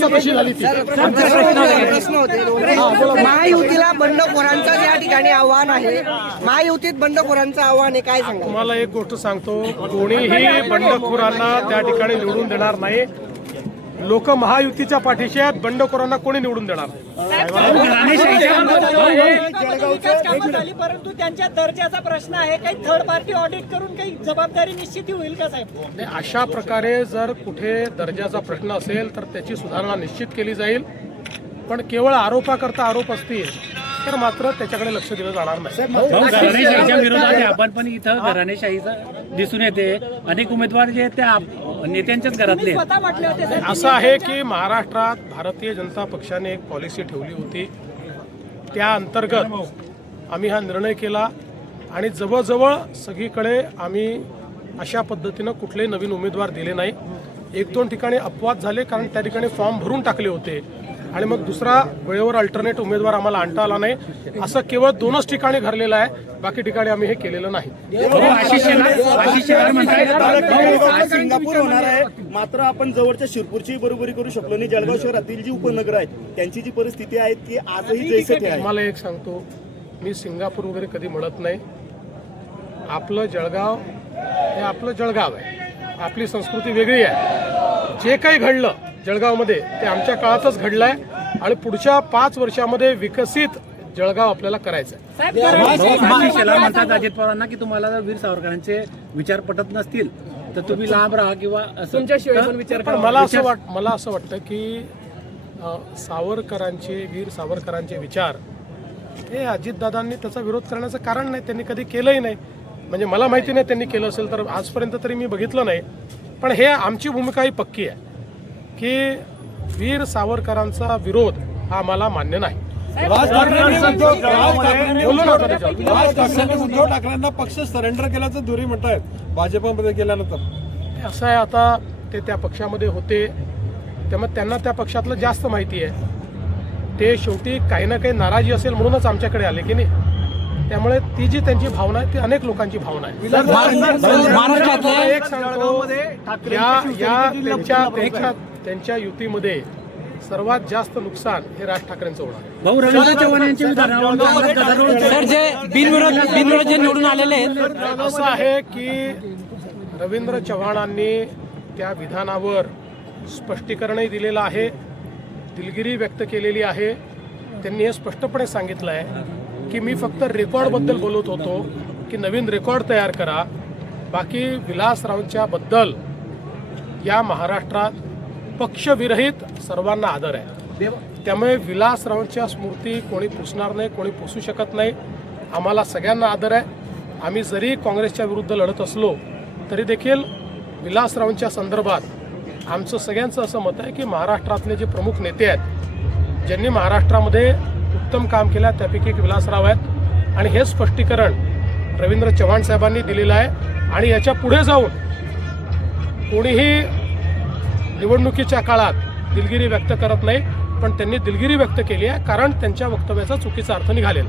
अवस्था तशी झाली ती. प्रश्न होते महायुतीला बंडखोरांचं या ठिकाणी आव्हान आहे. महायुतीत बंडखोरांचं आव्हान आहे, काय सांगा? तुम्हाला एक गोष्ट सांगतो, कोणीही बंडखोरांना त्या ठिकाणी निवडून देणार नाही. लोक महायुतीच्या पाठीशी आहेत, बंडखोरांना कोणी निवडून देणार नाही. परंतु त्यांच्या दर्जाचा प्रश्न आहे. काही थर्ड पार्टी ऑडिट करून काही जबाबदारी निश्चित होईल का साहेब? अशा प्रकारे जर कुठे दर्जाचा प्रश्न असेल तर त्याची सुधारणा निश्चित केली जाईल. पण केवळ आरोपाकरता आरोप असतील तर मात्र त्याच्याकडे लक्ष दिलं जाणार नाही. घराणेशाहीच्या विरोधात आपण पण इथं घराणेशाहीचं दिसून येते. अनेक उमेदवार जे आहेत त्या नेत्यांच्याच घरातले आहेत. असं आहे की महाराष्ट्रात भारतीय जनता पक्षाने एक पॉलिसी ठेवली होती. त्या अंतर्गत आम्ही हा निर्णय केला आणि जवळजवळ सगळीकडे आम्ही अशा पद्धतीनं कुठलेही नवीन उमेदवार दिले नाही. 1-2 ठिकाणी अपवाद झाले, कारण त्या ठिकाणी फॉर्म भरून टाकले होते आणि मग दुसरा वेळेवर अल्टरनेट उमेदवार आम्हाला आणता आला नाही. असं केवळ 2च ठिकाणी घडलेलं आहे, बाकी ठिकाणी आम्ही हे केलेलं नाही. सिंगापूर होणार आहे, मात्र आपण जवळच्या शिरपूरची बरोबरी करू शकलो नाही. जळगाव शहरातील जी उपनगर आहेत त्यांची जी परिस्थिती आहे ती आजही जैसे थे आहे. मला एक सांगतो, मी सिंगापूर वगैरे कधी म्हणत नाही. आपलं जळगाव हे आपलं जळगाव आहे, आपली संस्कृती वेगळी आहे. जे काही घडलं जळगावमध्ये ते आमच्या काळातच घडलं आहे आणि पुढच्या 5 वर्षामध्ये विकसित जळगाव आपल्याला करायचं आहे. म्हणतात अजित पवारांना की तुम्हाला जर वीर सावरकरांचे विचार पटत नसतील तर तुम्ही लांब राहा किंवा तुमच्याशिवाय पण विचार पण मला असं वाटतं की वीर सावरकरांचे विचार हे अजितदादांनी त्याचा विरोध करण्याचं कारण नाही. त्यांनी कधी केलंही नाही. म्हणजे मला माहिती नाही त्यांनी केलं असेल तर, आजपर्यंत तरी मी बघितलं नाही. पण हे आमची भूमिका ही पक्की आहे की वीर सावरकरांचा विरोध हा आम्हाला मान्य नाही. उद्धव ठाकरेंना पक्ष सरेंडर केल्याचं दुरी म्हणतायत भाजपमध्ये गेल्यानंतर. असं आहे, आता ते त्या पक्षामध्ये होते त्यामुळे त्यांना त्या पक्षातलं जास्त माहिती आहे. ते शेवटी काही ना काही नाराजी असेल म्हणूनच आमच्याकडे आले की नाही. त्यामुळे ती जी त्यांची भावना आहे ती अनेक लोकांची भावना आहे. एक सांगतो, त्यांच्या युतीमध्ये सर्वात जास्त नुकसान हे राज ठाकरेंचं होणार. बिनविरोध निवडून आलेले आहेत. असं आहे की रवींद्र चव्हाणांनी त्या विधानावर स्पष्टीकरणही दिलेलं आहे, दिलगिरी व्यक्त केलेली आहे. त्यांनी हे स्पष्टपणे सांगितलं आहे की मी फक्त रेकॉर्डबद्दल बोलत होतो की नवीन रेकॉर्ड तयार करा. बाकी विलासरावांच्या बद्दल या महाराष्ट्रात पक्षविरहित सर्वांना आदर आहे. त्यामुळे विलासरावांच्या स्मृती कोणी पुसणार नाही, कोणी पुसू शकत नाही. आम्हाला सगळ्यांना आदर आहे. आम्ही जरी काँग्रेसच्या विरुद्ध लढत असलो तरी देखील विलासरावांच्या संदर्भात आमचं सगळ्यांचं असं मत आहे की महाराष्ट्रातले जे प्रमुख नेते आहेत, ज्यांनी महाराष्ट्रामध्ये उत्तम काम केलं, त्यापैकी एक विलासराव आहेत. आणि हे स्पष्टीकरण रवींद्र चव्हाण साहेबांनी दिलेलं आहे. आणि याच्या पुढे जाऊन कोणीही निवडणुकीच्या काळात दिलगिरी व्यक्त करत नाही, पण त्यांनी दिलगिरी व्यक्त केली आहे कारण त्यांच्या वक्तव्याचा चुकीचा अर्थ निघालेला.